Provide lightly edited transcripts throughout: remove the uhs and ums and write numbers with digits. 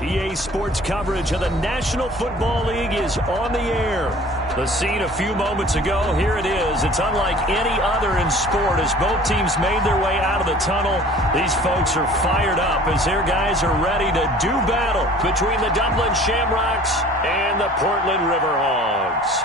EA Sports coverage of the National Football League is on the air. The scene a few moments ago, here it is. It's unlike any other in sport as both teams made their way out of the tunnel. These folks are fired up as their guys are ready to do battle between the Dublin Shamrocks and the Portland River Hogs.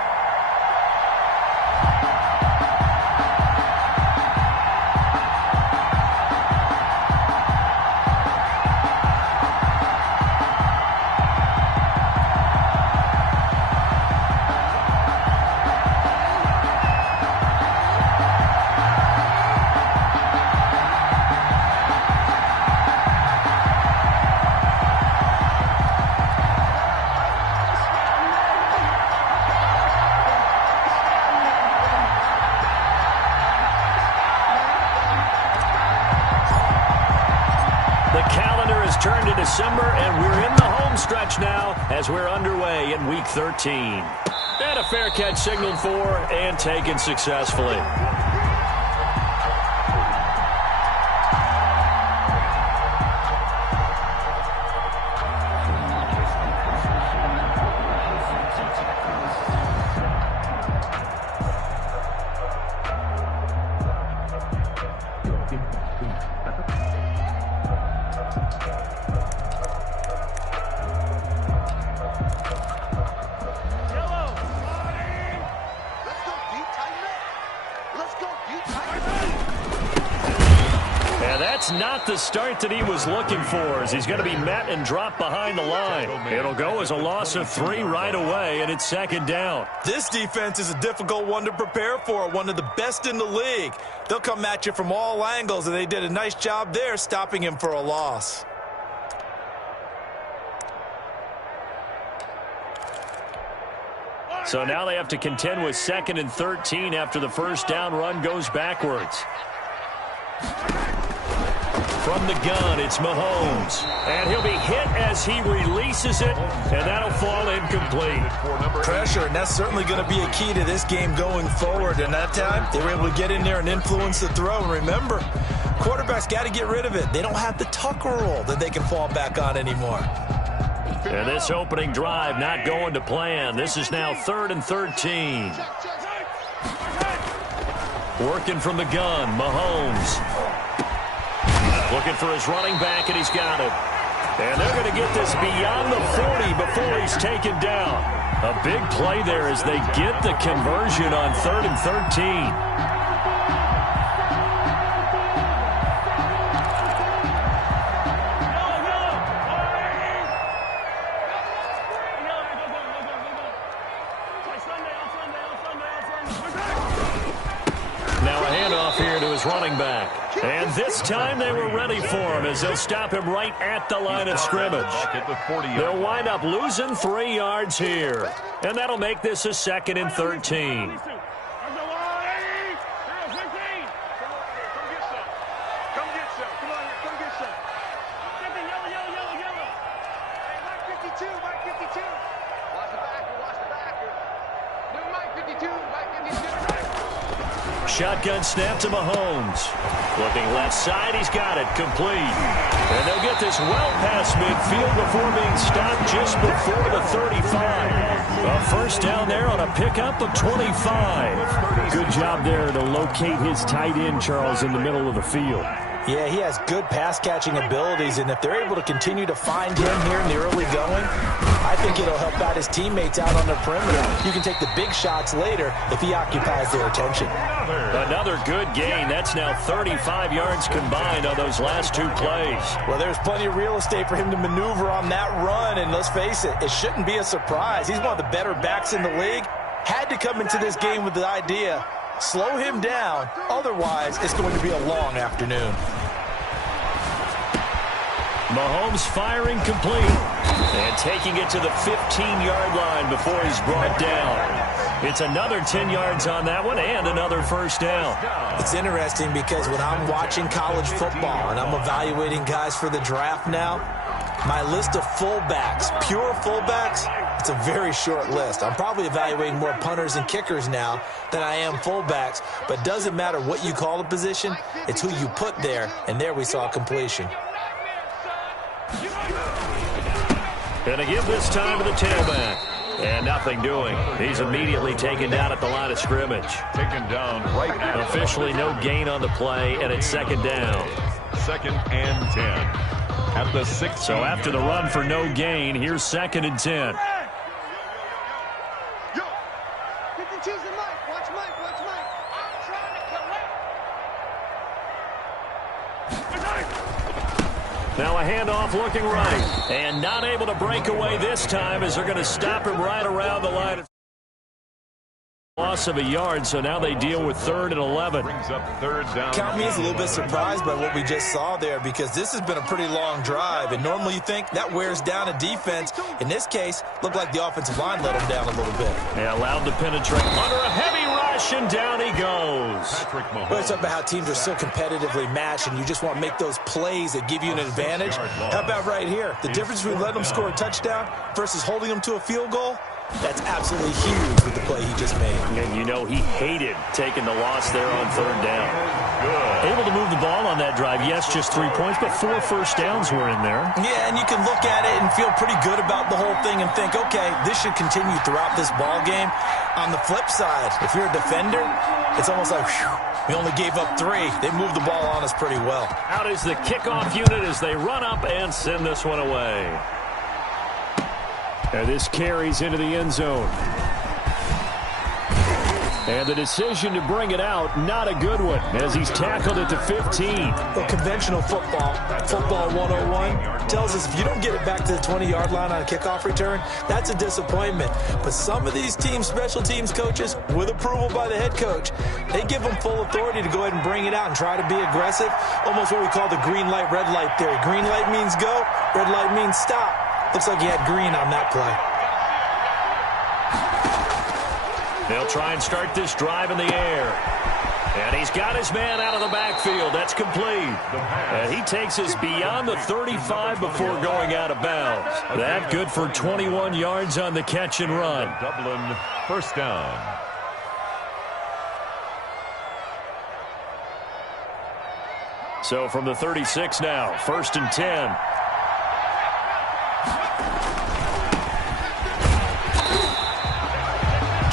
Turned to December, and we're in the home stretch now as we're underway in Week 13. And a fair catch signaled for and taken successfully. Not the start that he was looking for as he's going to be met and dropped behind the line. It'll go as a loss of 3 right away, and it's second down. This defense is a difficult one to prepare for, one of the best in the league. They'll come at you from all angles, and they did a nice job there stopping him for a loss. So now they have to contend with 2nd and 13 after the first down run goes backwards. From the gun, it's Mahomes. And he'll be hit as he releases it, and that'll fall incomplete. Pressure, and that's certainly going to be a key to this game going forward. And that time, they were able to get in there and influence the throw. And remember, quarterbacks got to get rid of it. They don't have the tuck rule that they can fall back on anymore. And this opening drive not going to plan. This is now 3rd and 13. Working from the gun, Mahomes. Looking for his running back, and he's got it. And they're going to get this beyond the 40 before he's taken down. A big play there as they get the conversion on 3rd and 13. Here to his running back. And this time they were ready for him as they'll stop him right at the line of scrimmage. They'll wind up losing 3 yards here. And that'll make this a 2nd and 13. Shotgun snap to Mahomes. Looking left side, he's got it. Complete. And they'll get this well past midfield before being stopped just before the 35. A first down there on a pickup of 25. Good job there to locate his tight end, Charles, in the middle of the field. Yeah, he has good pass-catching abilities, and if they're able to continue to find him here in the early going, I think it'll help out his teammates out on the perimeter. You can take the big shots later if he occupies their attention. Another good gain. That's now 35 yards combined on those last 2 plays. Well, there's plenty of real estate for him to maneuver on that run, and let's face it, it shouldn't be a surprise. He's one of the better backs in the league. Had to come into this game with the idea, slow him down, otherwise it's going to be a long afternoon. Mahomes firing complete and taking it to the 15-yard line before he's brought down. It's another 10 yards on that one and another first down. It's interesting because when I'm watching college football and I'm evaluating guys for the draft now, my list of fullbacks, pure fullbacks, it's a very short list. I'm probably evaluating more punters and kickers now than I am fullbacks, but it doesn't matter what you call a position, it's who you put there, and there we saw completion. Going to give this time to the tailback. And nothing doing. He's immediately taken down at the line of scrimmage. Taken down right now. Officially no gain on the play, and it's 2nd down. 2nd and 10. At the 6. So after the run for no gain, here's 2nd and 10. Now a handoff looking right. And not able to break away this time as they're going to stop him right around the line. Loss of a yard, so now they deal with 3rd and 11. Brings up 3rd down. Count me as a little bit surprised by what we just saw there because this has been a pretty long drive, and normally you think that wears down a defense. In this case, looked like the offensive line let him down a little bit. Yeah, allowed to penetrate under a heavy rush, and down he goes. Well, it's about how teams are so competitively matched, and you just want to make those plays that give you an advantage. How about right here? The difference between letting them score a touchdown versus holding them to a field goal? That's absolutely huge with the play he just made. And you know he hated taking the loss there on 3rd down. Good. Able to move the ball on that drive. Yes, just 3 points, but 4 first downs were in there. Yeah, and you can look at it and feel pretty good about the whole thing and think, okay, this should continue throughout this ball game. On the flip side, if you're a defender, it's almost like, whew, we only gave up 3. They moved the ball on us pretty well. Out is the kickoff unit as they run up and send this one away. And this carries into the end zone. And the decision to bring it out, not a good one, as he's tackled at the 15. Well, conventional football 101, tells us if you don't get it back to the 20-yard line on a kickoff return, that's a disappointment. But some of these team special teams coaches, with approval by the head coach, they give them full authority to go ahead and bring it out and try to be aggressive, almost what we call the green light, red light theory. Green light means go, red light means stop. Looks like he had green on that play. They'll try and start this drive in the air. And he's got his man out of the backfield. That's complete. And he takes us beyond the 35 before going out of bounds. That good for 21 yards on the catch and run. Dublin, first down. So from the 36 now, 1st and 10.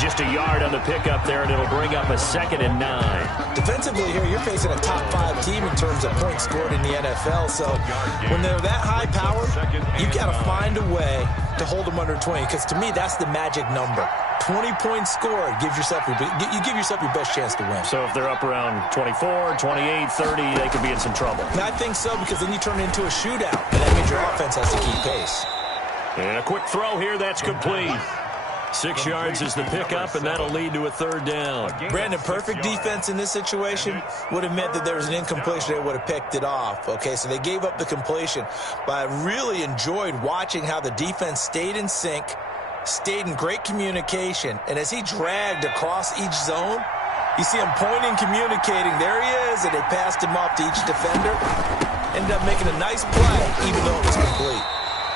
Just a yard on the pickup there, and it'll bring up a 2nd and 9. Defensively here, you're facing a top-5 team in terms of points scored in the NFL. So when they're that high-powered, you've got to find a way to hold them under 20. Because to me, that's the magic number. 20 points scored gives yourself you give yourself your best chance to win. So if they're up around 24, 28, 30, they could be in some trouble. And I think so, because then you turn it into a shootout, and that means your offense has to keep pace. And a quick throw here, that's complete. 6 yards is the pickup, and that'll lead to a 3rd down. Brandon, perfect defense in this situation would have meant that there was an incompletion. They would have picked it off. Okay, so they gave up the completion. But I really enjoyed watching how the defense stayed in sync, stayed in great communication, and as he dragged across each zone, you see him pointing, communicating. There he is, and they passed him off to each defender. Ended up making a nice play, even though it was complete.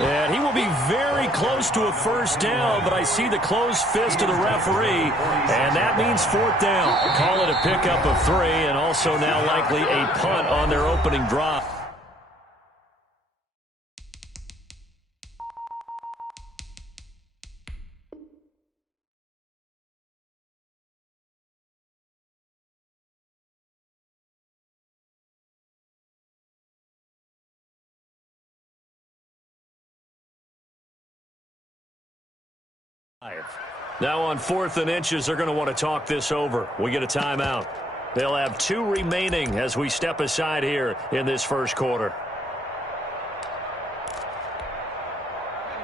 And he will be very close to a 1st down, but I see the closed fist of the referee, and that means 4th down. Call it a pickup of 3, and also now likely a punt on their opening drive. Now on 4th and inches, they're going to want to talk this over. We get a timeout. They'll have 2 remaining as we step aside here in this 1st quarter.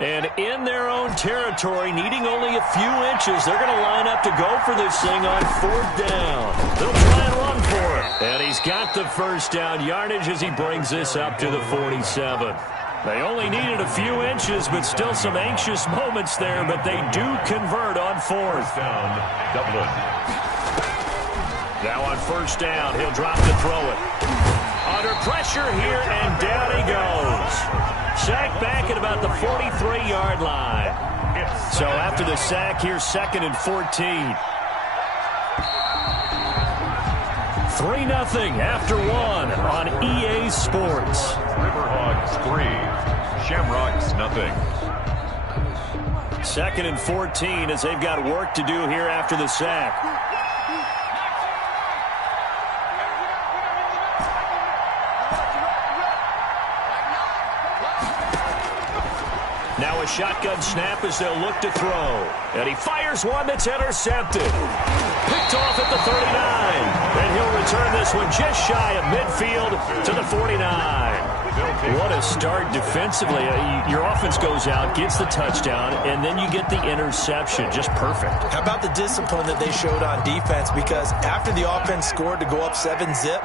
And in their own territory, needing only a few inches, they're going to line up to go for this thing on 4th down. They'll try and run for it. And he's got the 1st down yardage as he brings this up to the 47. They only needed a few inches, but still some anxious moments there, but they do convert on 4th down. Dublin. Now on 1st down, he'll drop to throw it. Under pressure here, and down he goes. Sacked back at about the 43-yard line. So after the sack, here's 2nd and 14. 3-0 after 1 on EA Sports. Riverhawks 3, Shamrocks nothing. 2nd and 14 as they've got work to do here after the sack. Now a shotgun snap as they'll look to throw. And he fires one that's intercepted. Picked off at the 39. And he'll return this one just shy of midfield to the 49. What a start defensively. Your offense goes out, gets the touchdown, and then you get the interception. Just perfect. How about the discipline that they showed on defense? Because after the offense scored to go up 7-zip,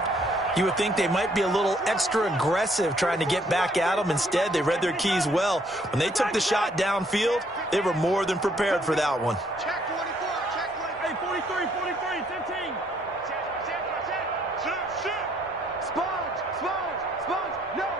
you would think they might be a little extra aggressive trying to get back at them. Instead, they read their keys well. When they took the shot downfield, they were more than prepared for that one. Check 24, check 24. Hey, 43, 15. Sponge. No.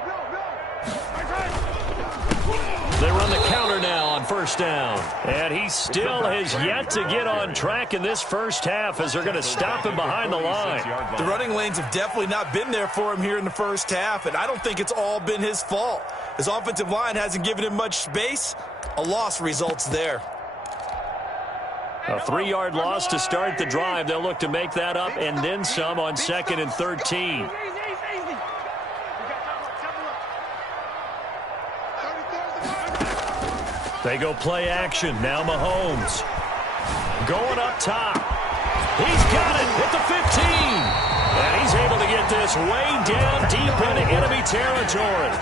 They run the counter now on 1st down. And he still has yet to get on track in this 1st half as they're going to stop him behind the line. The running lanes have definitely not been there for him here in the 1st half, and I don't think it's all been his fault. His offensive line hasn't given him much space. A loss results there. A 3-yard loss to start the drive. They'll look to make that up and then some on 2nd and 13. They go play action. Now Mahomes. Going up top. He's got it at the 15. And he's able to get this way down deep into enemy territory.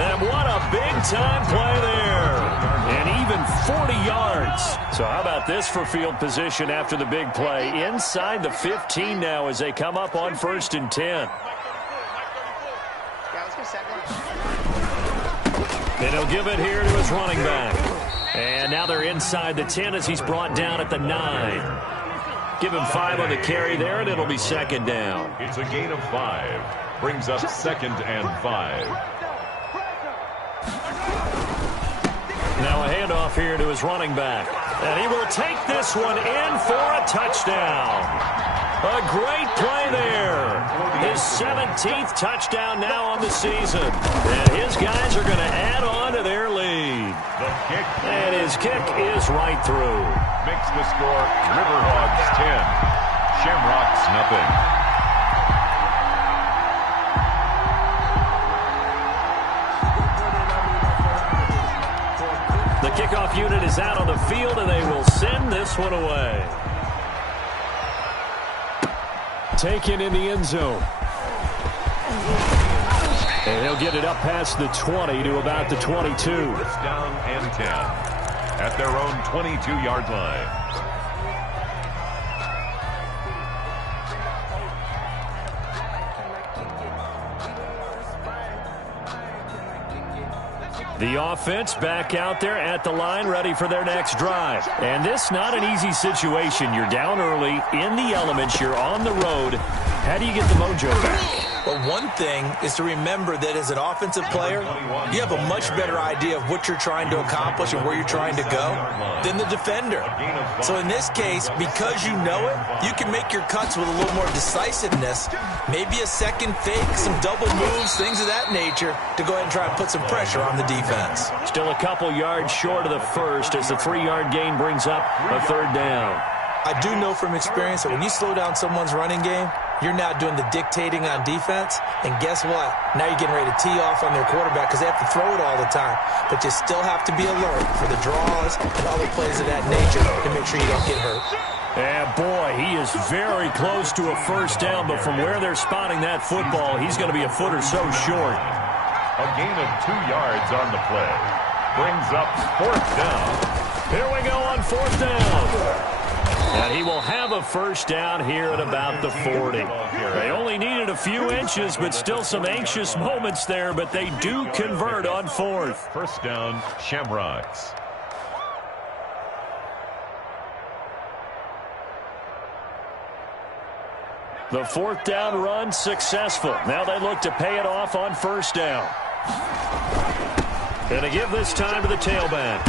And what a big-time play there. And even 40 yards. So how about this for field position after the big play? Inside the 15 now as they come up on 1st and 10. And he'll give it here to his running back. And now they're inside the 10 as he's brought down at the 9. Give him 5 on the carry there, and it'll be second down. It's a gain of 5. Brings up 2nd and 5. Now a handoff here to his running back. And he will take this one in for a touchdown. A great play there. His 17th touchdown now on the season. And his guys are going to add on to their lead. The kick. And his kick is right through. Makes the score Riverhawks 10. Shamrocks nothing. The kickoff unit is out on the field, and they will send this one away. Taken in the end zone. And he'll get it up past the 20 to about the 22. First down and 10 at their own 22-yard line. The offense back out there at the line, ready for their next drive. And this not an easy situation. You're down early, in the elements, you're on the road. How do you get the mojo back? Well, one thing is to remember that as an offensive player, you have a much better idea of what you're trying to accomplish and where you're trying to go than the defender. So in this case, because you know it, you can make your cuts with a little more decisiveness, maybe a second fake, some double moves, things of that nature, to go ahead and try and put some pressure on the defense. Still a couple yards short of the first as the 3-yard gain brings up a third down. I do know from experience that when you slow down someone's running game, you're now doing the dictating on defense, and guess what? Now you're getting ready to tee off on their quarterback because they have to throw it all the time. But you still have to be alert for the draws and other plays of that nature to make sure you don't get hurt. And boy, he is very close to a first down, but from where they're spotting that football, he's going to be a foot or so short. A gain of 2 yards on the play. Brings up 4th down. Here we go on 4th down. And he will have a first down here at about the 40. They only needed a few inches, but still some anxious moments there, but they do convert on 4th. First down, Shamrocks. The 4th down run successful. Now they look to pay it off on first down. Going to give this time to the tailback.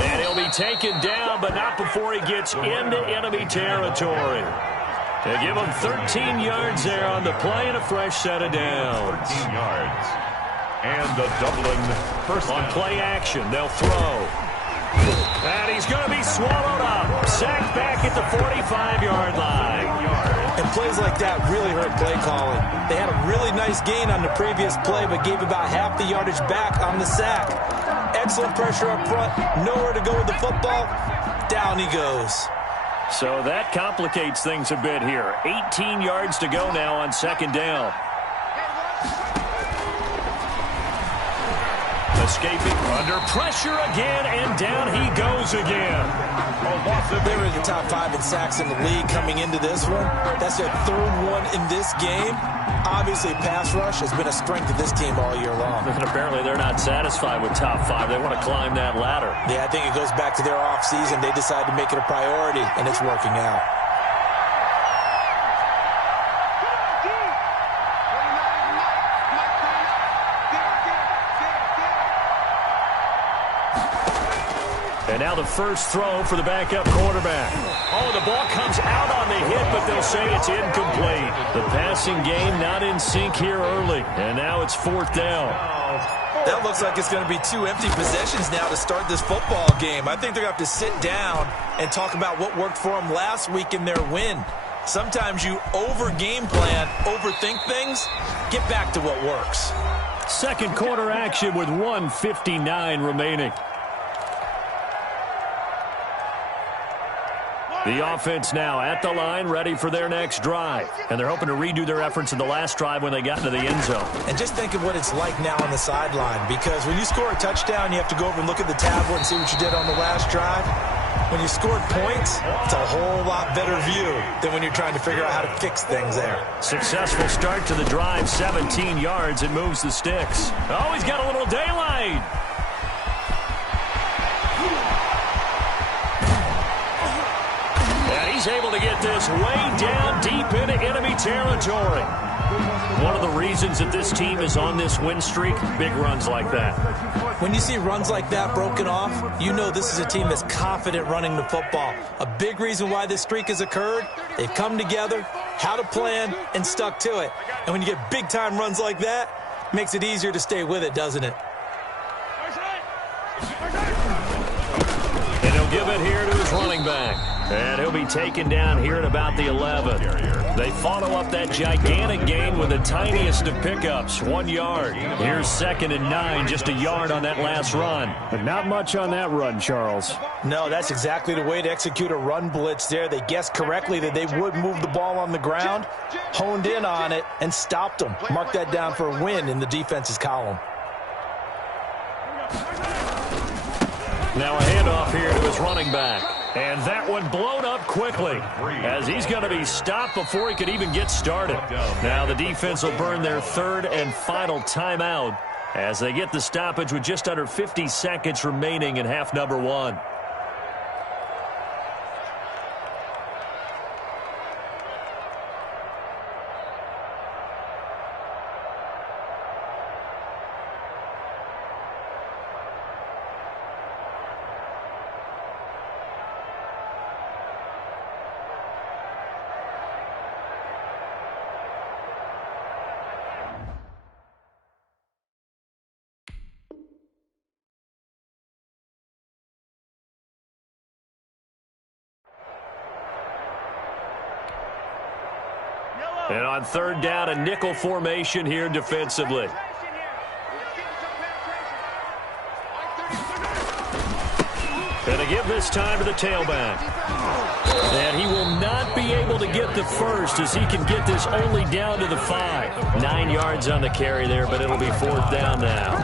And he'll be taken down, but not before he gets into enemy territory. They give him 13 yards there on the play and a fresh set of downs. 13 yards. And the doubling first on down. play action, they'll throw. And he's going to be swallowed up. Sacked back at the 45-yard line. And plays like that really hurt play calling. They had a really nice gain on the previous play, but gave about half the yardage back on the sack. Excellent pressure up front. Nowhere to go with the football. Down he goes. So that complicates things a bit here. 18 yards to go now on second down. Escaping under pressure again, and down he goes again. They were in the top 5 in sacks in the league coming into this one. That's their 3rd one in this game. Obviously, pass rush has been a strength of this team all year long. And apparently they're not satisfied with top 5. They want to climb that ladder. Yeah, I think it goes back to their offseason. They decided to make it a priority, and it's working out. And now the first throw for the backup quarterback. Oh, the ball comes out on the hit, but they'll say it's incomplete. The passing game not in sync here early. And now it's 4th down. That looks like it's going to be 2 empty possessions now to start this football game. I think they're going to have to sit down and talk about what worked for them last week in their win. Sometimes you over-game plan, overthink things. Get back to what works. Second quarter action with 1:59 remaining. The offense now at the line, ready for their next drive. And they're hoping to redo their efforts in the last drive when they got into the end zone. And just think of what it's like now on the sideline, because when you score a touchdown, you have to go over and look at the tablet and see what you did on the last drive. When you scored points, it's a whole lot better view than when you're trying to figure out how to fix things there. Successful start to the drive, 17 yards. It moves the sticks. Oh, he's got a little daylight. he's able to get this way down deep into enemy territory. One of the reasons that this team is on this win streak, big runs like that. When you see runs like that broken off, you know this is a team that's confident running the football. A big reason why this streak has occurred, they've come together, had a plan, and stuck to it. And when you get big-time runs like that, it makes it easier to stay with it, doesn't it? And he'll give it here to his running back. And he'll be taken down here at about the 11. They follow up that gigantic gain with the tiniest of pickups, 1 yard. Here's 2nd and 9, just a yard on that last run. But not much on that run, Charles. No, that's exactly the way to execute a run blitz there. They guessed correctly that they would move the ball on the ground, honed in on it, and stopped them. Mark that down for a win in the defense's column. Now a handoff here to his running back. And that one blown up quickly as he's going to be stopped before he could even get started. Now the defense will burn their 3rd and final timeout as they get the stoppage with just under 50 seconds remaining in half number 1. And on 3rd down, a nickel formation here defensively. And to give this time to the tailback. And he will not be able to get the first as he can get this only down to the 5. 9 yards on the carry there, but it'll be 4th down now.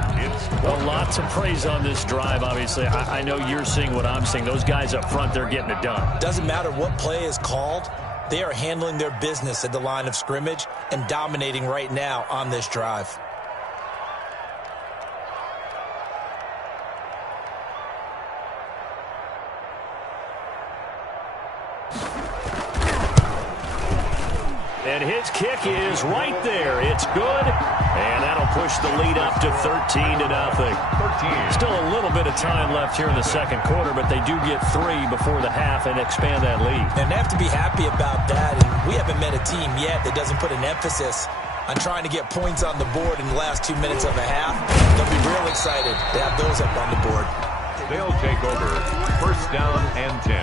Well, lots of praise on this drive, obviously. I know you're seeing what I'm seeing. Those guys up front, they're getting it done. Doesn't matter what play is called. They are handling their business at the line of scrimmage and dominating right now on this drive. And his kick is right there. It's good. And that'll push the lead up to 13-0. Still a little bit of time left here in the second quarter, but they do get 3 before the half and expand that lead. And they have to be happy about that. And we haven't met a team yet that doesn't put an emphasis on trying to get points on the board in the last 2 minutes of a half. They'll be real excited to have those up on the board. They'll take over 1st down and 10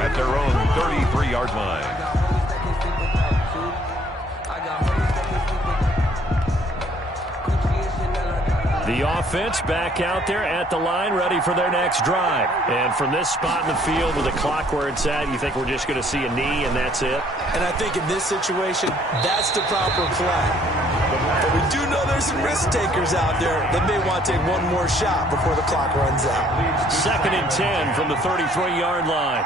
at their own 33-yard line. The offense back out there at the line, ready for their next drive. And from this spot in the field with the clock where it's at, you think we're just going to see a knee and that's it? And I think in this situation, that's the proper play. But we do know there's some risk takers out there that may want to take one more shot before the clock runs out. 2nd and 10 from the 33-yard line.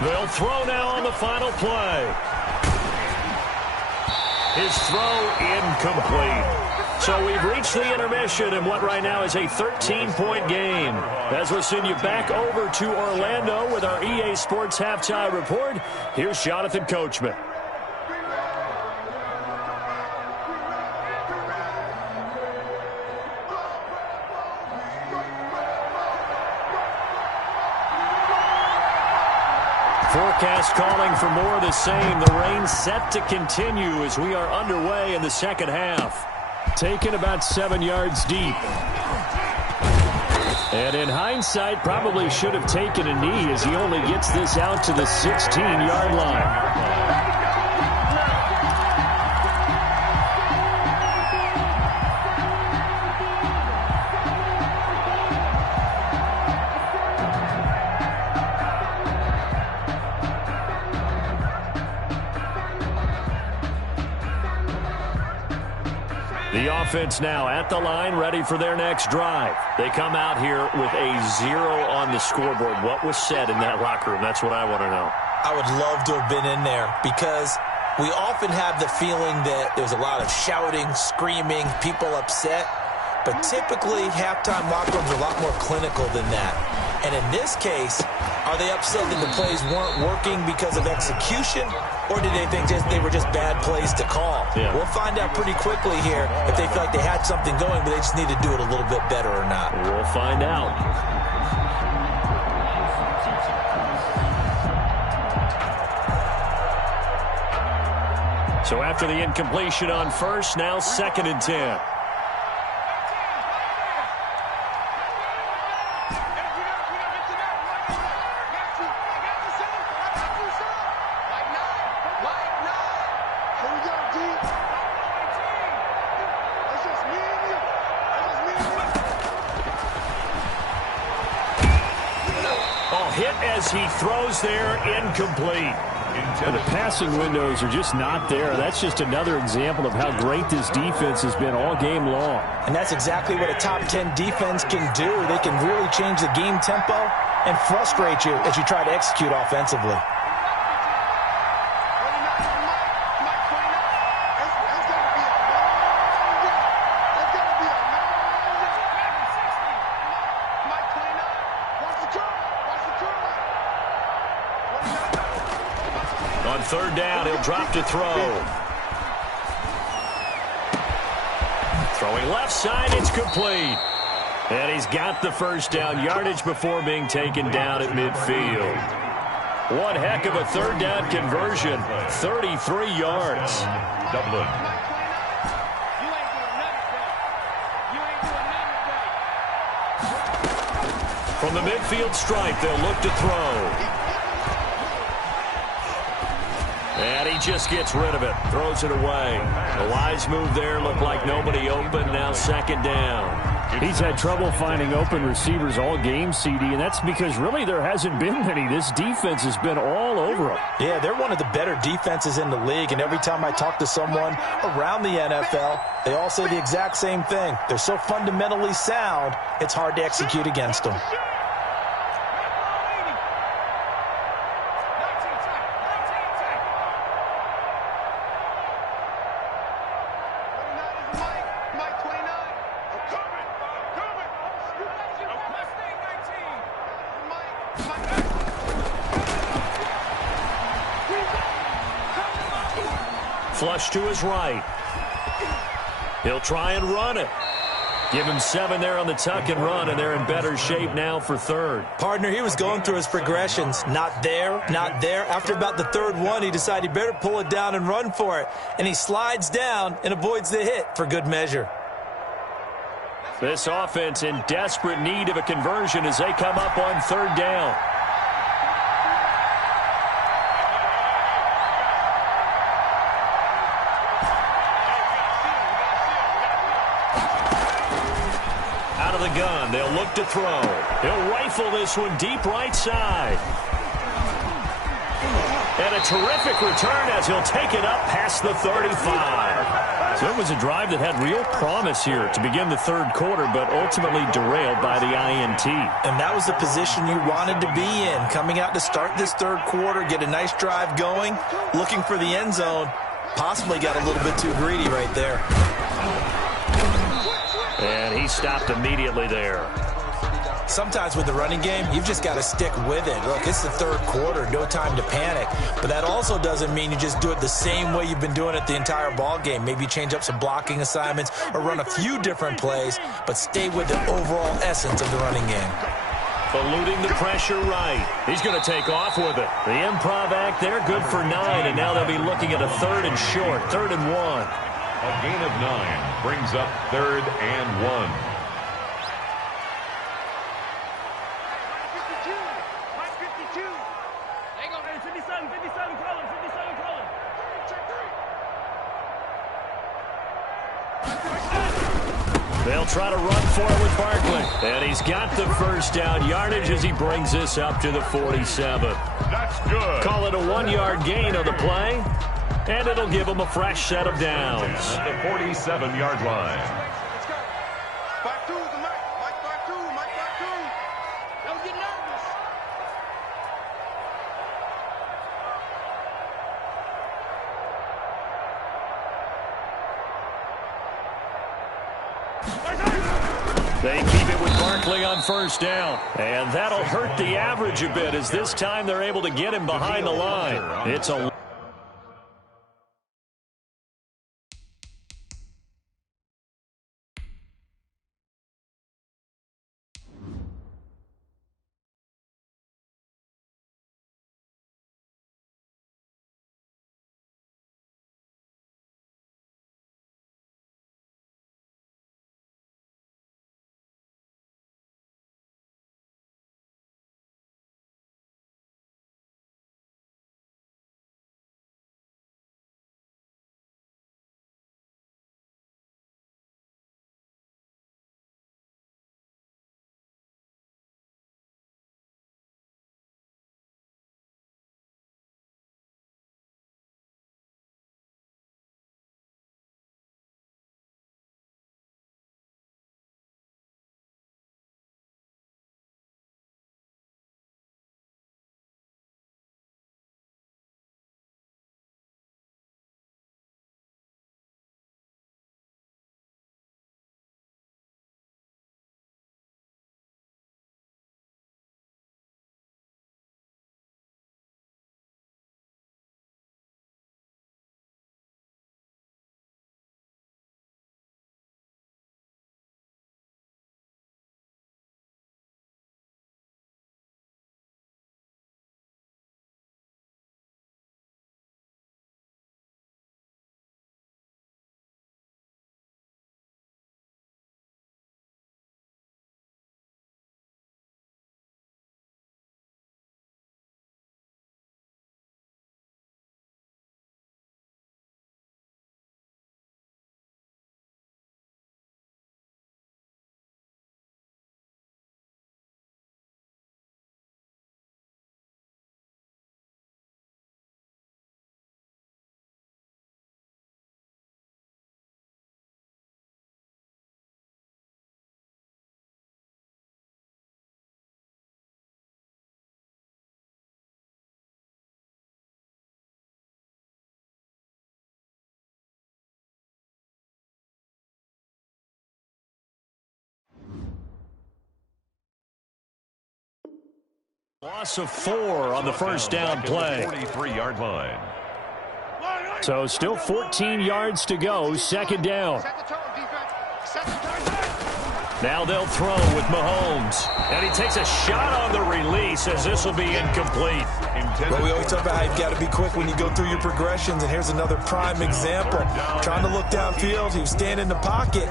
They'll throw now on the final play. His throw incomplete. So we've reached the intermission in what right now is a 13-point game. As we'll send you back over to Orlando with our EA Sports Halftime Report, here's Jonathan Coachman. Forecast calling for more of the same. The rain set to continue as we are underway in the second half. Taken about 7 yards deep. And in hindsight, probably should have taken a knee as he only gets this out to the 16-yard line. The offense now at the line, ready for their next drive. They come out here with a 0 on the scoreboard. What was said in that locker room? That's what I want to know. I would love to have been in there because we often have the feeling that there's a lot of shouting, screaming, people upset. But typically, halftime locker rooms are a lot more clinical than that. And in this case, are they upset that the plays weren't working because of execution, or did they think they were just bad plays to call? Yeah. We'll find out pretty quickly here if they feel like they had something going, but they just need to do it a little bit better or not. We'll find out. So after the incompletion on first, now 2nd and 10. Hit as he throws there, incomplete. And the passing windows are just not there. That's just another example of how great this defense has been all game long. And that's exactly what a top 10 defense can do. They can really change the game tempo and frustrate you as you try to execute offensively. On 3rd down, he'll drop to throw. Throwing left side, it's complete. And he's got the 1st down yardage before being taken down at midfield. One heck of a 3rd down conversion, 33 yards. Dublin. From the midfield stripe, they'll look to throw. And he just gets rid of it, throws it away. The wise move there, looked like nobody open, now 2nd down. He's had trouble finding open receivers all game, CD, and that's because really there hasn't been many. This defense has been all over them. Yeah, they're one of the better defenses in the league, and every time I talk to someone around the NFL, they all say the exact same thing. They're so fundamentally sound, it's hard to execute against them. Flush to his right. He'll try and run it. Give him 7 there on the tuck and run, and they're in better shape now for 3rd. Partner, he was going through his progressions. Not there, not there. After about the 3rd one, he decided he better pull it down and run for it. And he slides down and avoids the hit for good measure. This offense in desperate need of a conversion as they come up on 3rd down. Out of the gun, they'll look to throw. He'll rifle this one deep right side. And a terrific return as he'll take it up past the 35. So it was a drive that had real promise here to begin the 3rd quarter, but ultimately derailed by the INT. And that was the position you wanted to be in, coming out to start this 3rd quarter, get a nice drive going, looking for the end zone. Possibly got a little bit too greedy right there. And he stopped immediately there. Sometimes with the running game, you've just got to stick with it. Look, it's the 3rd quarter, no time to panic. But that also doesn't mean you just do it the same way you've been doing it the entire ball game. Maybe change up some blocking assignments or run a few different plays, but stay with the overall essence of the running game. Eluding the pressure right. He's going to take off with it. The improv act there, good for 9, and now they'll be looking at a 3rd and short, 3rd and 1. A gain of 9 brings up 3rd and 1. They'll try to run for it with Barkley. And he's got the 1st down yardage as he brings this up to the 47. That's good. Call it a 1-yard gain on the play. And it'll give him a fresh set of downs. At the 47-yard line. Let's go. 5-2 is the Mike. Mike 5-2. Mike 5-2. Don't get nervous. They keep it with Barkley on first down. And that'll hurt the average a bit as this time they're able to get him behind the line. It's a loss of 4 on the first down play. 43-yard line. So still 14 yards to go, second down. Now they'll throw with Mahomes. And he takes a shot on the release as this will be incomplete. Well, we always talk about how you've got to be quick when you go through your progressions, and here's another prime example. Trying to look downfield, he was standing in the pocket,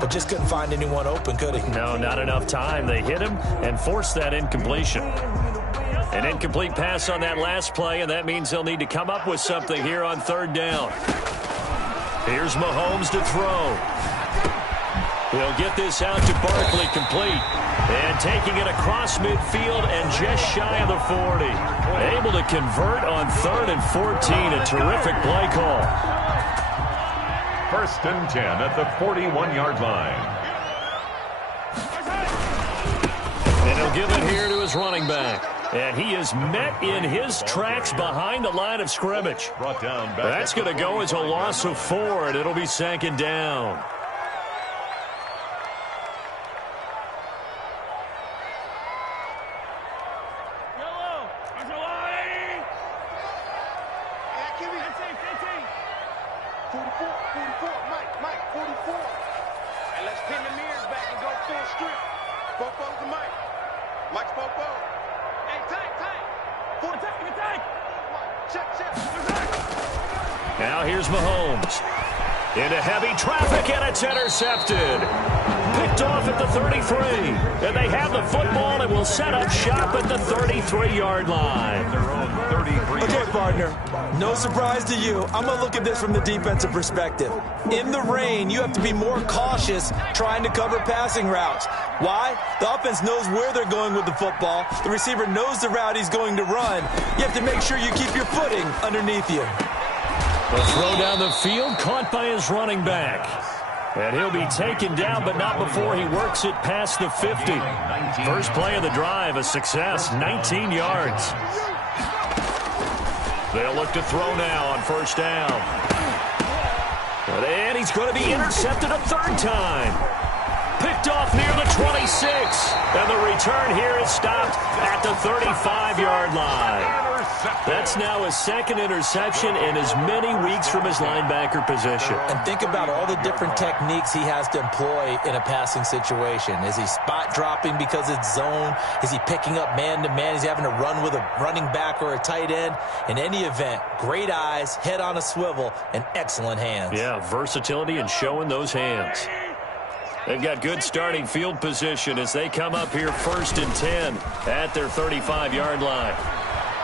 but just couldn't find anyone open, could he? No, not enough time. They hit him and forced that incompletion. An incomplete pass on that last play, and that means they'll need to come up with something here on third down. Here's Mahomes to throw. He'll get this out to Barkley, complete. And taking it across midfield and just shy of the 40. Able to convert on 3rd and 14. A terrific play call. 1st and 10 at the 41-yard line. And he'll give it here to his running back. And he is met in his tracks behind the line of scrimmage. Brought down back. That's going to go as a loss of 4, and it'll be 2nd down. Now here's Mahomes. Into heavy traffic, and it's intercepted. Picked off at the 33. And they have the football and will set up shop at the 33-yard line. Okay, partner, no surprise to you. I'm going to look at this from the defensive perspective. In the rain, you have to be more cautious trying to cover passing routes. Why? The offense knows where they're going with the football. The receiver knows the route he's going to run. You have to make sure you keep your footing underneath you. The throw down the field, caught by his running back. And he'll be taken down, but not before he works it past the 50. First play of the drive, a success, 19 yards. They'll look to throw now on first down. And he's going to be intercepted a 3rd time. Picked off near the 26. And the return here is stopped at the 35-yard line. That's now his second interception in as many weeks from his linebacker position. And think about all the different techniques he has to employ in a passing situation. Is he spot dropping because it's zone? Is he picking up man-to-man? Is he having to run with a running back or a tight end? In any event, great eyes, head on a swivel, and excellent hands. Yeah, versatility and showing those hands. They've got good starting field position as they come up here 1st and 10 at their 35-yard line.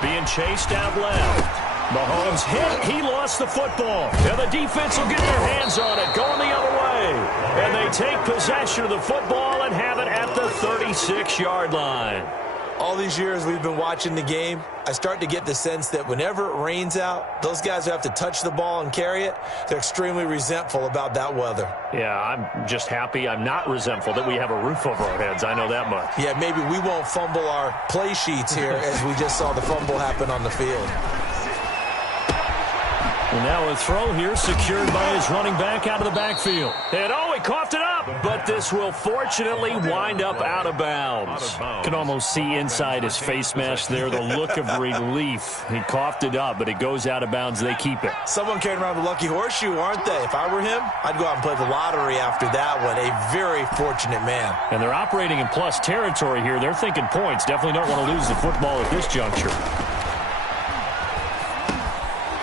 Being chased out left. Mahomes hit. He lost the football. And the defense will get their hands on it, going the other way. And they take possession of the football and have it at the 36-yard line. All these years we've been watching the game, I start to get the sense that whenever it rains out, those guys who have to touch the ball and carry it, they're extremely resentful about that weather. Yeah, I'm just happy I'm not resentful that we have a roof over our heads. I know that much. Yeah, maybe we won't fumble our play sheets here as we just saw the fumble happen on the field. And now a throw here secured by his running back out of the backfield. And he coughed it up, but this will fortunately wind up out of bounds. Can almost see inside his face mask there the look of relief. He coughed it up, but it goes out of bounds. They keep it. Someone carrying around the lucky horseshoe, aren't they? If I were him, I'd go out and play the lottery after that one. A very fortunate man. And they're operating in plus territory here. They're thinking points. Definitely don't want to lose the football at this juncture.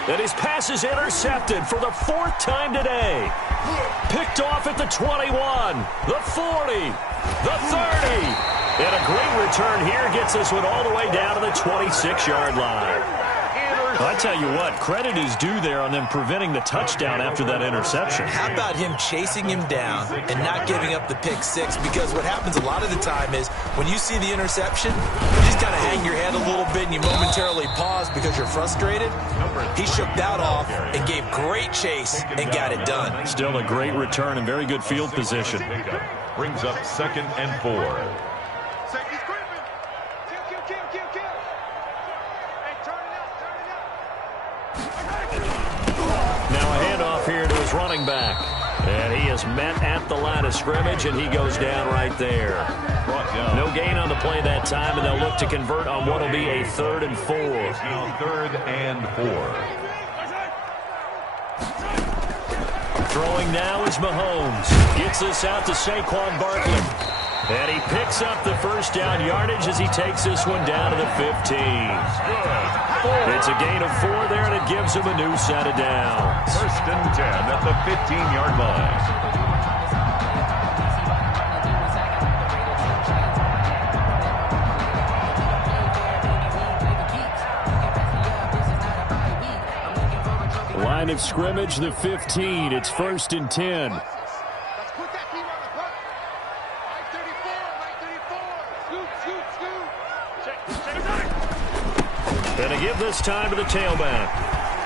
And his pass is intercepted for the 4th time today. Picked off at the 21, the 40, the 30. And a great return here gets this one all the way down to the 26-yard line. I tell you what, credit is due there on them preventing the touchdown after that interception. How about him chasing him down and not giving up the pick six? Because what happens a lot of the time is when you see the interception, you just kind of hang your head a little bit and you momentarily pause because you're frustrated. He shook that off and gave great chase and got it done. Still a great return and very good field position. Brings up 2nd and 4. Here to his running back. And he is met at the line of scrimmage, and he goes down right there. No gain on the play that time, and they'll look to convert on what will be a 3rd and 4. Now 3rd and 4. Throwing now is Mahomes. Gets this out to Saquon Barkley. And he picks up the first down yardage as he takes this one down to the 15. It's a gain of 4 there, and it gives him a new set of downs. 1st and 10 at the 15-yard line. Line of scrimmage, the 15. It's 1st and 10. Going to give this time to the tailback.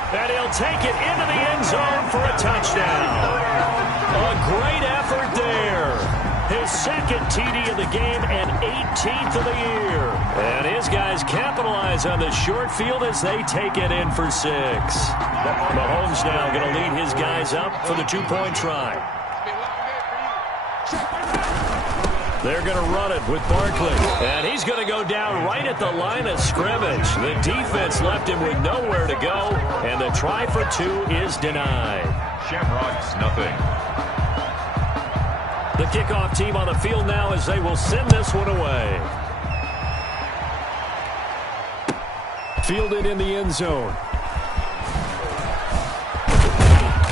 And he'll take it into the end zone for a touchdown. A great effort there. His 2nd TD of the game and 18th of the year. And his guys capitalize on the short field as they take it in for 6. Mahomes now going to lead his guys up for the 2-point try. They're going to run it with Barkley. And he's going to go down right at the line of scrimmage. The defense left him with nowhere to go. And the try for 2 is denied. Shamrocks, nothing. The kickoff team on the field now as they will send this one away. Fielded in the end zone.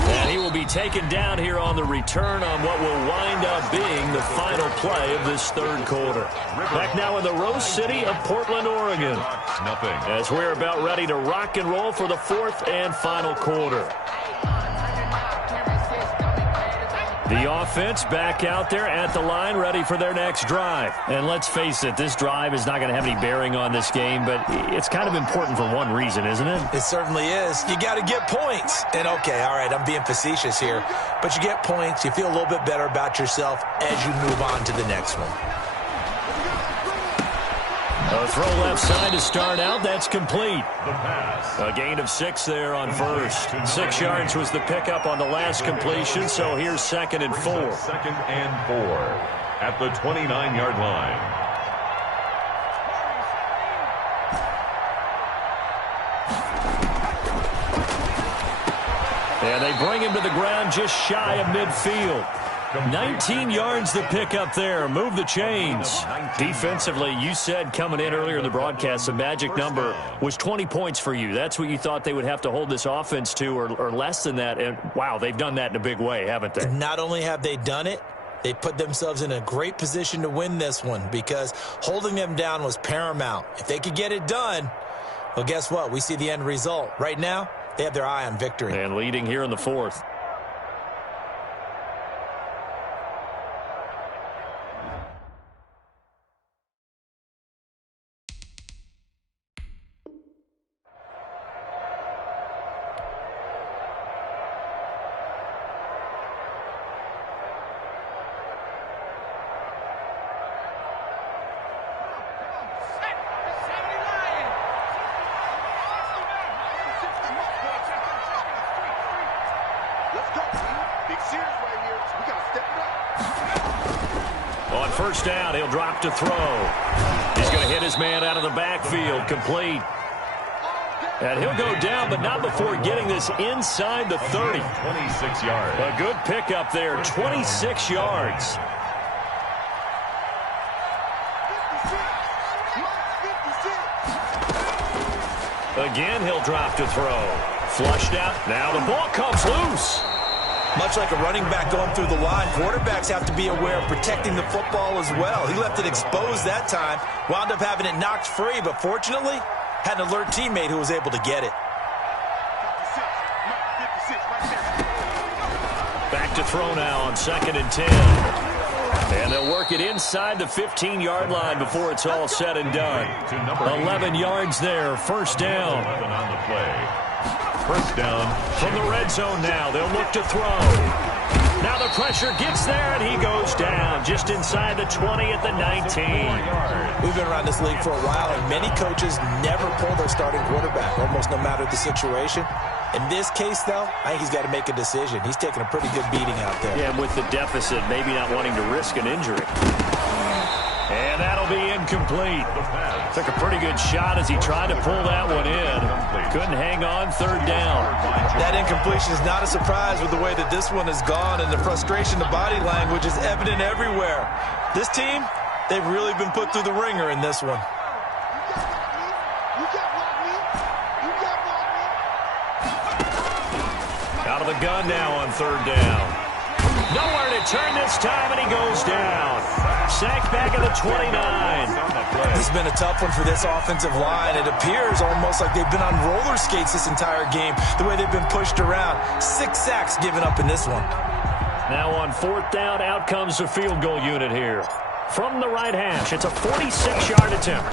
And he will be taken down here on the return on what will wind up being the final play of this 3rd quarter. Back now in the Rose City of Portland, Oregon. Nothing. As we're about ready to rock and roll for the 4th and final quarter. The offense back out there at the line, ready for their next drive. And let's face it, this drive is not going to have any bearing on this game, but it's kind of important for one reason, isn't it? It certainly is. You got to get points. And, okay, all right, I'm being facetious here. But you get points, you feel a little bit better about yourself as you move on to the next one. A throw left side to start out. That's complete. A gain of 6 there on first. 6 yards was the pickup on the last completion, so here's 2nd and 4. 2nd and 4. at the 29-yard line. And they bring him to the ground just shy of midfield. 19 yards to pick up there. Move the chains. Defensively, you said coming in earlier in the broadcast, the magic number was 20 points for you. That's what you thought they would have to hold this offense to, or less than that. And, wow, they've done that in a big way, haven't they? Not only have they done it, they put themselves in a great position to win this one because holding them down was paramount. If they could get it done, well, guess what? We see the end result. Right now, they have their eye on victory. And leading here in the fourth. On first down, he'll drop to throw. He's going to hit his man out of the backfield, complete. And he'll go down, but not before getting this inside the 30. 26 yards. A good pickup there, 26 yards. Again, he'll drop to throw. Flushed out. Now the ball comes loose. Much like a running back going through the line, quarterbacks have to be aware of protecting the football as well. He left it exposed that time, wound up having it knocked free, but fortunately, had an alert teammate who was able to get it. Back to throw now on 2nd and 10. And they'll work it inside the 15-yard line before it's all said and done. 11 yards there, first down. 11 on the play. First down. From the red zone now, they'll look to throw. Now the pressure gets there, and he goes down just inside the 20 at the 19. We've been around this league for a while, and many coaches never pull their starting quarterback, almost no matter the situation. In this case, though, I think he's got to make a decision. He's taking a pretty good beating out there. Yeah, and with the deficit, maybe not wanting to risk an injury. And that'll be incomplete. Took a pretty good shot as he tried to pull that one in. Couldn't hang on, third down. That incompletion is not a surprise with the way that this one has gone, and the frustration, the body language is evident everywhere. This team, they've really been put through the ringer in this one. Out of the gun now on third down. Nowhere to turn this time, and he goes down. Sacked back at the 29. This has been a tough one for this offensive line. It appears almost like they've been on roller skates this entire game, the way they've been pushed around. 6 sacks given up in this one. Now on fourth down, out comes the field goal unit here. From the right hash, it's a 46-yard attempt.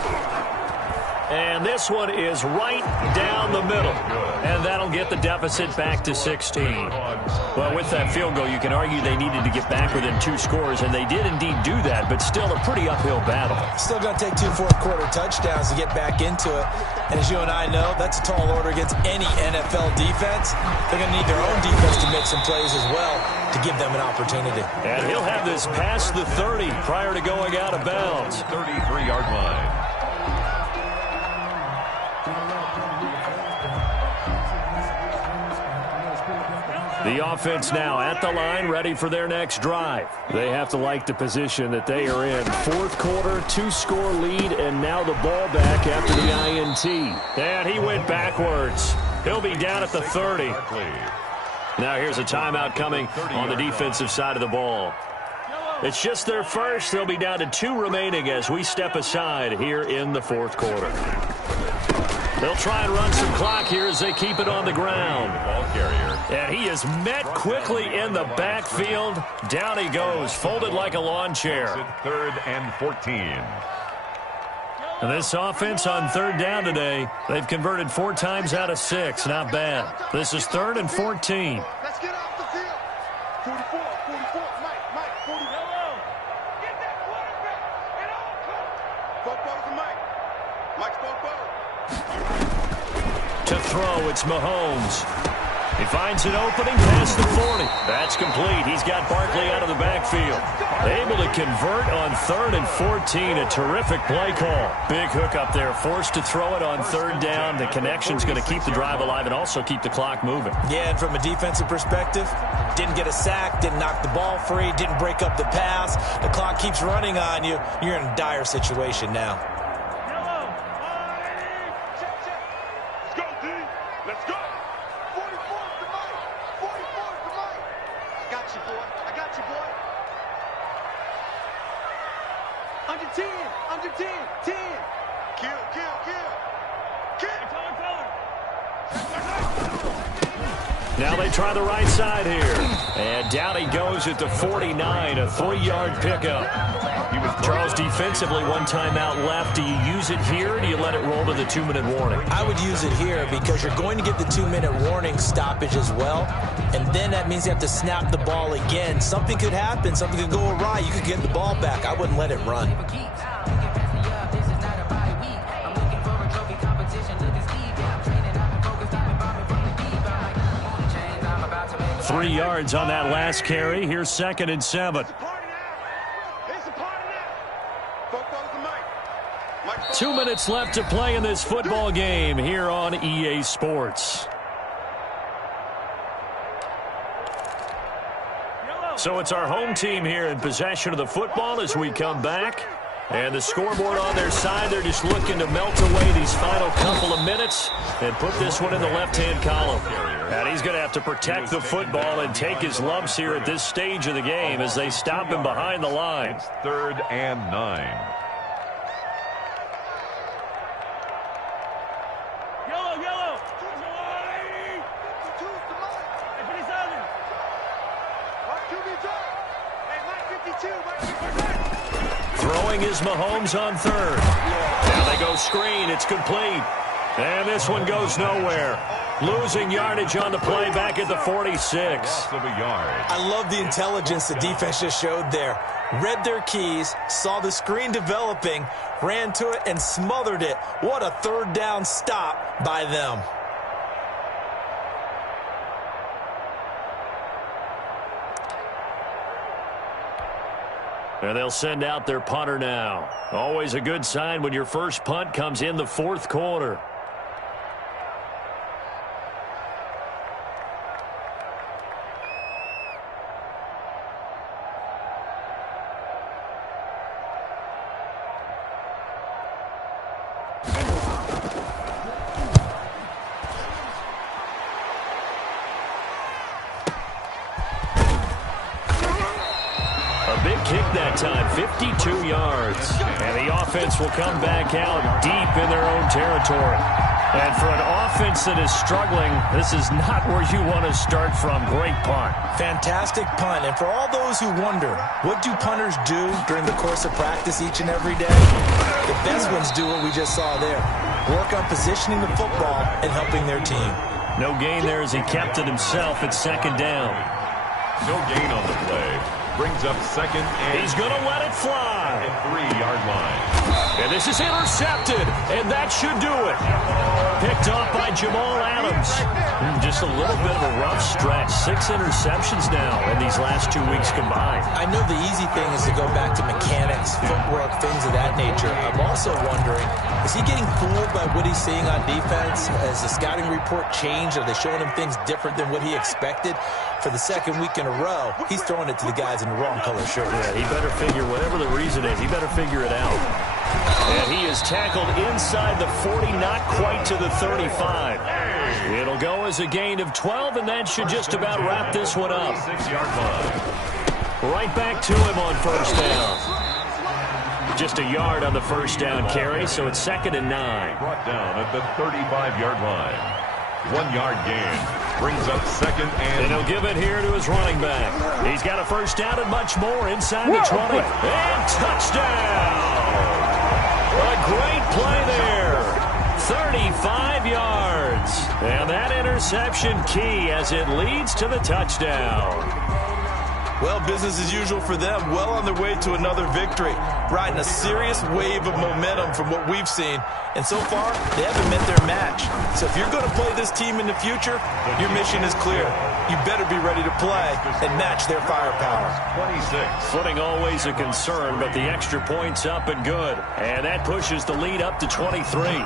And this one is right down the middle. And that'll get the deficit back to 16. Well, with that field goal, you can argue they needed to get back within 2 scores, and they did indeed do that, but still a pretty uphill battle. Still going to take 2 fourth-quarter touchdowns to get back into it. And as you and I know, that's a tall order against any NFL defense. They're going to need their own defense to make some plays as well to give them an opportunity. And he'll have this past the 30 prior to going out of bounds. 33-yard line. The offense now at the line, ready for their next drive. They have to like the position that they are in. Fourth quarter, 2-score lead, and now the ball back after the INT. And he went backwards. He'll be down at the 30. Now here's a timeout coming on the defensive side of the ball. It's just their first. They'll be down to 2 remaining as we step aside here in the fourth quarter. They'll try and run some clock here as they keep it on the ground. Ball carrier. And he is met quickly in the backfield. Down he goes, folded like a lawn chair. 3rd and 14. And this offense on third down today, they've converted 4 times out of 6. Not bad. This is 3rd and 14. Let's get off the field. 44, Mike, 40. Get that quarterback and all come. Bobo's the Mike. Mike's Bobo. To throw, it's Mahomes. He finds an opening past the 40. That's complete. He's got Barkley out of the backfield. Able to convert on 3rd and 14. A terrific play call. Big hook up there. Forced to throw it on 3rd down. The connection's going to keep the drive alive and also keep the clock moving. Yeah, and from a defensive perspective, didn't get a sack, didn't knock the ball free, didn't break up the pass. The clock keeps running on you. You're in a dire situation now. Now they try the right side here. And down he goes at the 49, a 3-yard pickup. Charles, defensively, 1 timeout left. Do you use it here, or do you let it roll to the 2-minute warning? I would use it here because you're going to get the 2-minute warning stoppage as well. And then that means you have to snap the ball again. Something could happen. Something could go awry. You could get the ball back. I wouldn't let it run. 3 yards on that last carry. Here's 2nd and 7. 2 minutes left to play in this football game here on EA Sports. So it's our home team here in possession of the football as we come back. And the scoreboard on their side, they're just looking to melt away these final couple of minutes and put this one in the left-hand column. And he's going to have to protect the football and take his lumps here at this stage of the game as they stop him behind the line. It's 3rd and 9. Throwing is Mahomes on 3rd. Now they go screen. It's complete. And this one goes nowhere. Losing yardage on the play back at the 46. Loss of a yard. I love the intelligence the defense just showed there. Read their keys, saw the screen developing, ran to it, and smothered it. What a 3rd down stop by them. And they'll send out their punter now. Always a good sign when your first punt comes in the 4th quarter. Kick that time, 52 yards. And the offense will come back out deep in their own territory. And for an offense that is struggling, this is not where you want to start from. Great punt. Fantastic punt. And for all those who wonder, what do punters do during the course of practice each and every day? The best ones do what we just saw there. Work on positioning the football and helping their team. No gain there as he kept it himself at 2nd down. No gain on the play. Brings up 2nd and... He's going to let it fly. At 3-yard line. And this is intercepted, and that should do it. Picked off by Jamal Adams. Just a little bit of a rough stretch. 6 interceptions now in these last 2 weeks combined. I know the easy thing is to go back to mechanics, footwork, things of that nature. I'm also wondering, is he getting fooled by what he's seeing on defense? Has the scouting report changed? Are they showing him things different than what he expected? For the 2nd week in a row, he's throwing it to the guys in the wrong color shirt. Yeah, he better figure, whatever the reason is, he better figure it out. And he is tackled inside the 40, not quite to the 35. It'll go as a gain of 12, and that should just about wrap this one up. 6-yard line. Right back to him on 1st down. Just a yard on the 1st down carry, so it's 2nd and 9. Brought down at the 35-yard line. 1-yard gain. Brings up 2nd and... And he'll give it here to his running back. He's got a 1st down and much more inside the 20. And touchdown! A great play there. 35 yards. And that interception key as it leads to the touchdown. Well, business as usual for them. Well on their way to another victory. Riding a serious wave of momentum from what we've seen. And so far, they haven't met their match. So if you're going to play this team in the future, your mission is clear. You better be ready to play and match their firepower. 26. Footing always a concern, but the extra point's up and good. And that pushes the lead up to 23.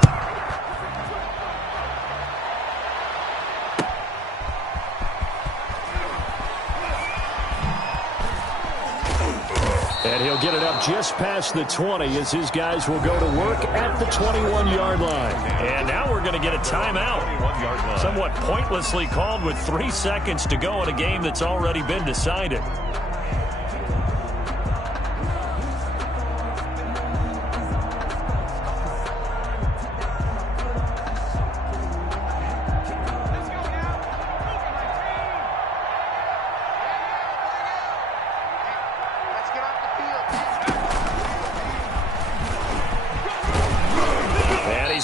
And he'll get it up just past the 20 as his guys will go to work at the 21-yard line. And now we're going to get a timeout. Somewhat pointlessly called with 3 seconds to go in a game that's already been decided.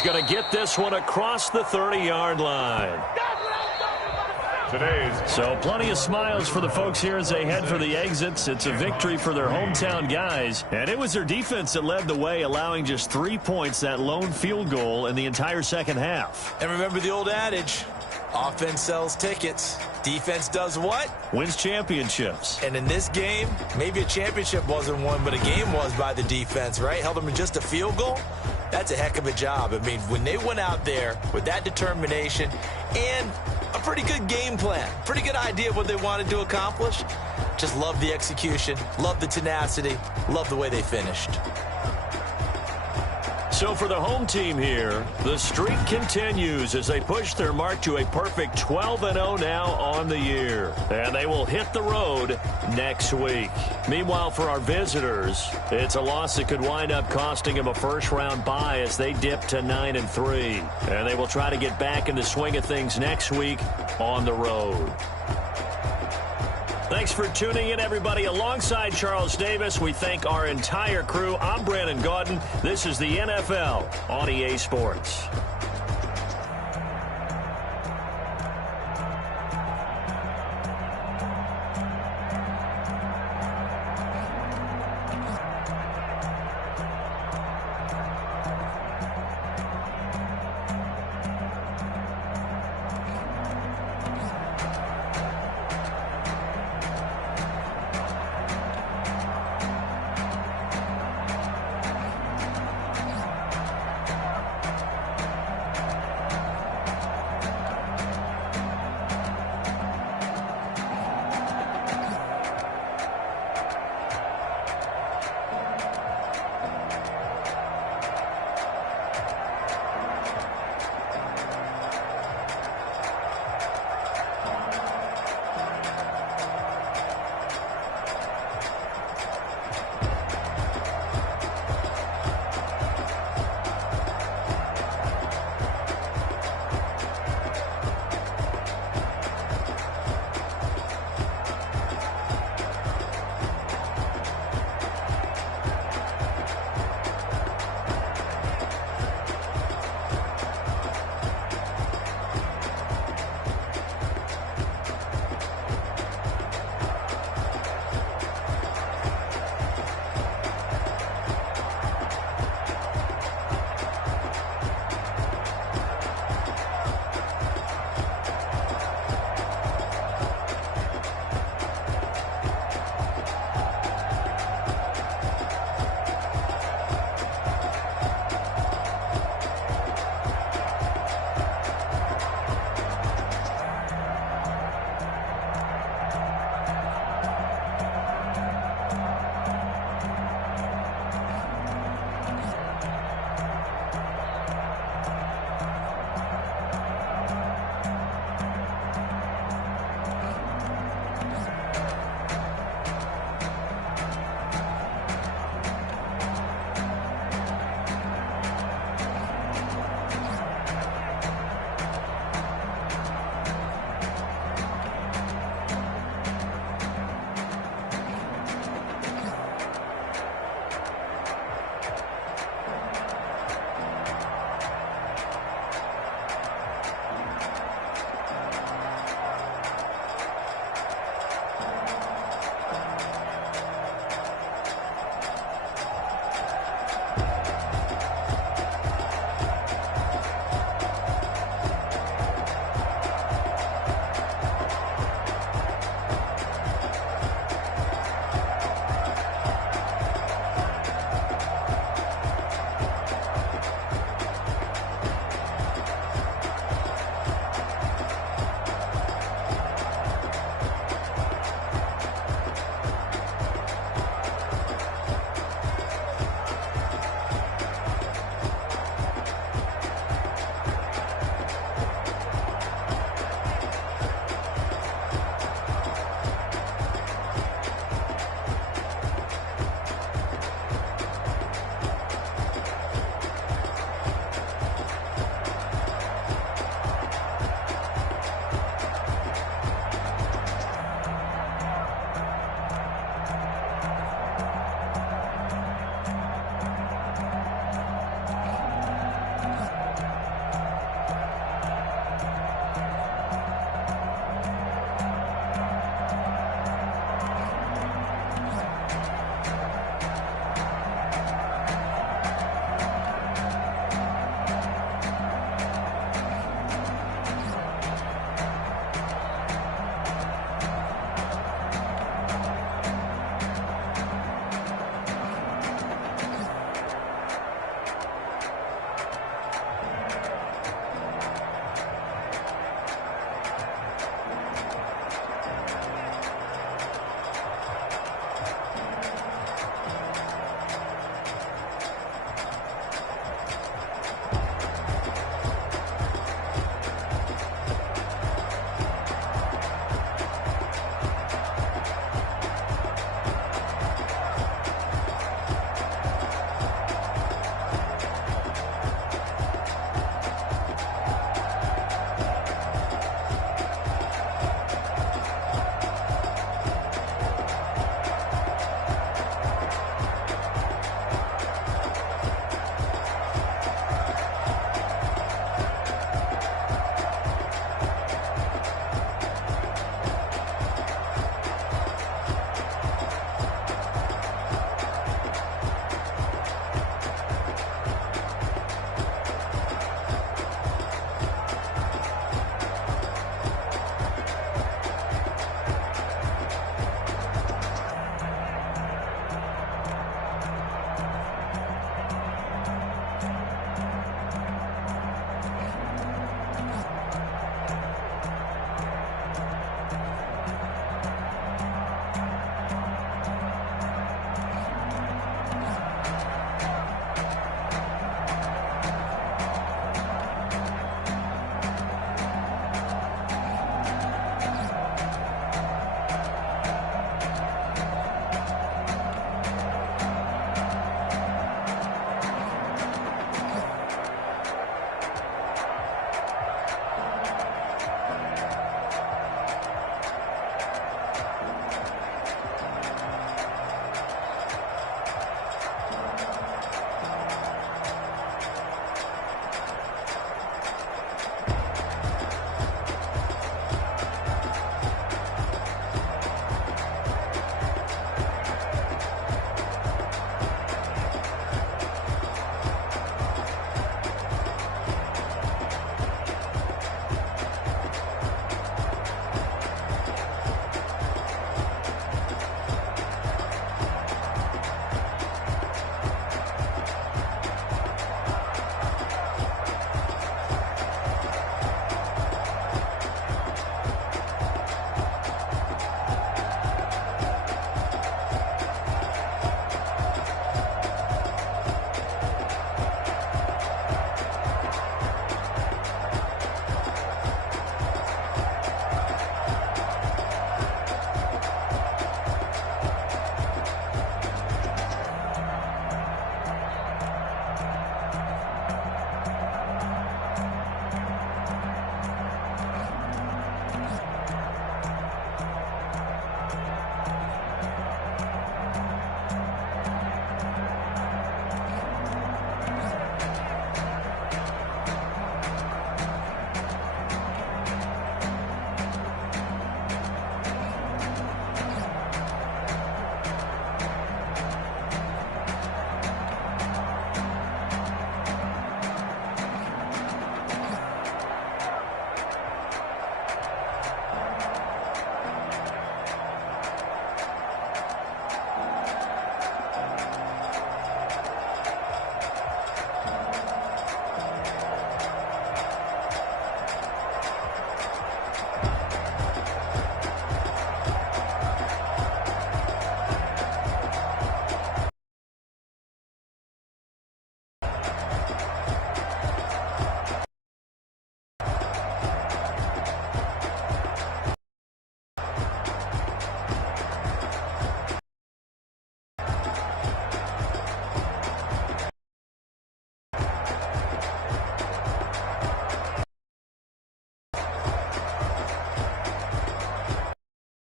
Going to get this one across the 30-yard line. So plenty of smiles for the folks here as they head for the exits. It's a victory for their hometown guys. And it was their defense that led the way, allowing just 3 points, that lone field goal in the entire second half. And remember the old adage, offense sells tickets. Defense does what? Wins championships. And in this game, maybe a championship wasn't won, but a game was by the defense, right? Held them in just a field goal. That's a heck of a job. I mean, when they went out there with that determination and a pretty good game plan, pretty good idea of what they wanted to accomplish, just love the execution, love the tenacity, love the way they finished. So for the home team here, the streak continues as they push their mark to a perfect 12-0 now on the year. And they will hit the road next week. Meanwhile, for our visitors, it's a loss that could wind up costing them a first-round bye as they dip to 9-3. And they will try to get back in the swing of things next week on the road. Thanks for tuning in, everybody. Alongside Charles Davis, we thank our entire crew. I'm Brandon Gaudin. This is the NFL on EA Sports.